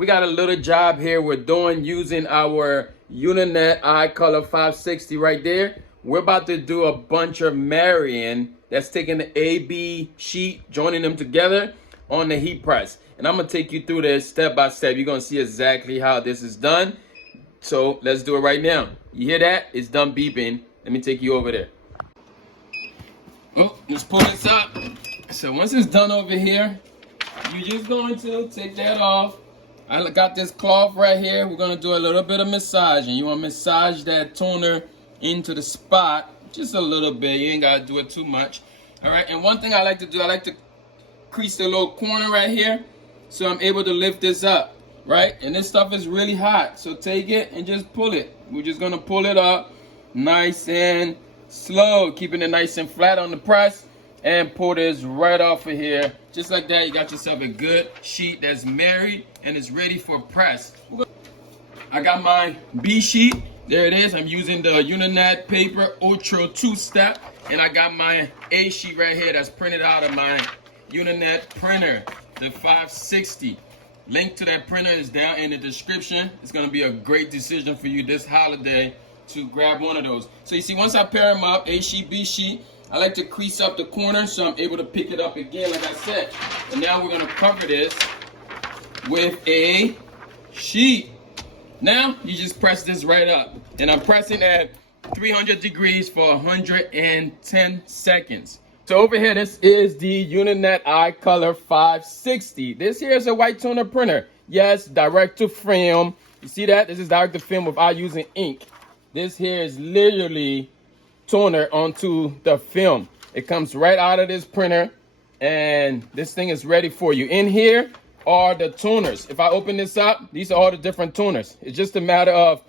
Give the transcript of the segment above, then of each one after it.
We got a little job here we're doing using our uninet eye color 560 right there. We're about to do a bunch of marrying. That's taking the AB sheet, joining them together on the heat press. And I'm gonna take you through this step by step. You're gonna see exactly how this is done. So let's do it right now. You hear that? It's done beeping. Let me take you over there. Oh, let's pull this up. So once it's done over here, you're just going to take that off. I got this cloth right here. We're gonna do a little bit of massaging. You wanna massage that toner into the spot, just a little bit. You ain't gotta do it too much. All right, and one thing I like to do, I like to crease the little corner right here so I'm able to lift this up, right? And this stuff is really hot, so take it and just pull it. We're just gonna pull it up nice and slow, keeping it nice and flat on the press, and pull this right off of here. Just like that, you got yourself a good sheet that's married and is ready for press. I got my B sheet. There it is. I'm using the Uninet paper Ultra 2-step. And I got my A sheet right here that's printed out of my Uninet printer, the 560. Link to that printer is down in the description. It's going to be a great decision for you this holiday to grab one of those. So you see, once I pair them up, A sheet, B sheet, I like to crease up the corner so I'm able to pick it up again, like I said. And now we're going to cover this with a sheet. Now you just press this right up. And I'm pressing at 300 degrees for 110 seconds. So over here, this is the Uninet eye color 560. This here is a white toner printer. Yes, direct to film. You see that? This is direct to film without using ink. This here is literally toner onto the film. It comes right out of this printer, and this thing is ready for you. In here are the toners. If I open this up, these are all the different toners. It's just a matter of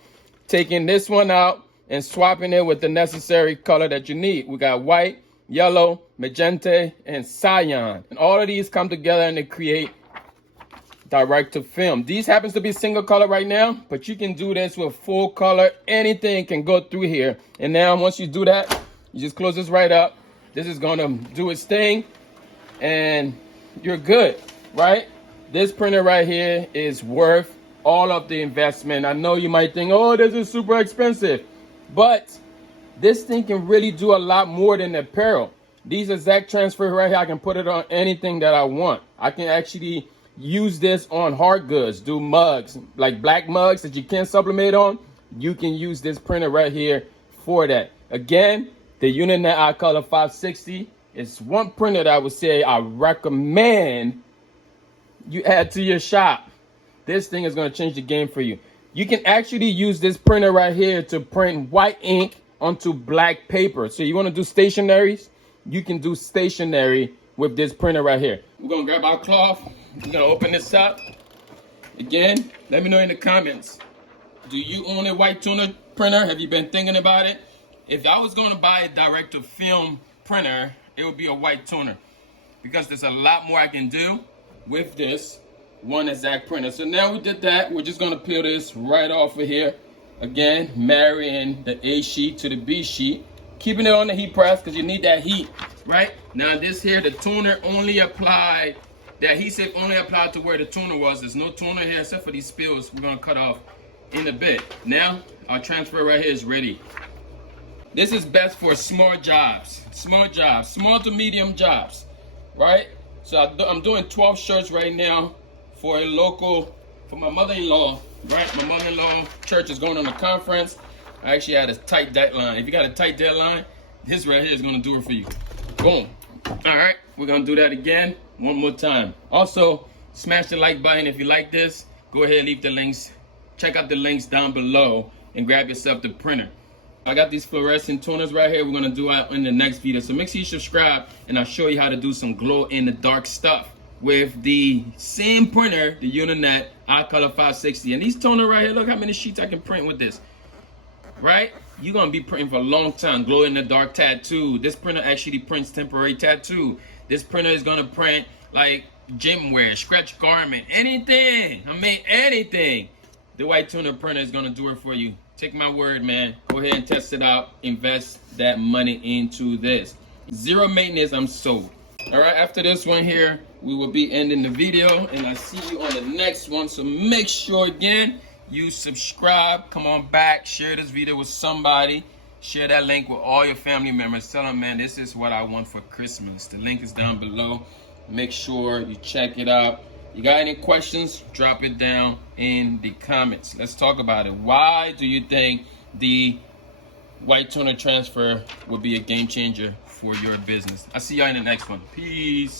taking this one out and swapping it with the necessary color that you need. We got white, yellow, magenta, and cyan. And all of these come together and they create direct to film. These happens to be single color right now, but you can do this with full color. Anything can go through here. And now once you do that, you just close this right up. This is gonna do its thing and you're good, right? This printer right here is worth all of the investment. I know you might think, oh, this is super expensive, but this thing can really do a lot more than apparel. These exact transfer right here, I can put it on anything that I want. I can actually use this on hard goods, do mugs, like black mugs that you can't sublimate on. You can use this printer right here for that. Again, the Uninet eye color 560 is one printer that I would say I recommend you add to your shop. This thing is going to change the game for you. You can actually use this printer right here to print white ink onto black paper. So you want to do stationaries, you can do stationary with this printer right here. We're going to grab our cloth. We're going to open this up. Again, let me know in the comments. Do you own a white toner printer? Have you been thinking about it? If I was going to buy a direct to film printer, it would be a white toner, because there's a lot more I can do with this one exact printer. So now we did that. We're just going to peel this right off of here. Again, marrying the A sheet to the B sheet, keeping it on the heat press because you need that heat, right? Now this here, the toner only applied, the adhesive only applied to where the toner was. There's no toner here except for these spills we're going to cut off in a bit. Now our transfer right here is ready. This is best for small jobs, small to medium jobs, right? So I'm doing 12 shirts right now for a local, for my mother-in-law, right? My mother-in-law church is going on a conference. I actually had a tight deadline. If you got a tight deadline, this right here is going to do it for you. Boom. All right, we're going to do that again one more time. Also, smash the like button if you like this. Go ahead and leave the links. Check out the links down below and grab yourself the printer. I got these fluorescent toners right here. We're going to do it in the next video. So make sure you subscribe, and I'll show you how to do some glow in the dark stuff with the same printer, the Uninet eye color 560. And these toner right here, look how many sheets I can print with this, right? You're going to be printing for a long time. Glow in the dark tattoo. This printer actually prints temporary tattoo. This printer is going to print like gym wear, stretch garment, anything. I mean, anything. The white toner printer is going to do it for you. Take my word, man. Go ahead and test it out. Invest that money into this. Zero maintenance, I'm sold. All right, after this one here, we will be ending the video, and I see you on the next one. So make sure again, you subscribe, come on back, share this video with somebody, share that link with all your family members. Tell them, man, this is what I want for Christmas. The link is down below. Make sure you check it out. You got any questions? Drop it down in the comments. Let's talk about it. Why do you think the white toner transfer will be a game changer for your business? I'll see y'all in the next one. Peace.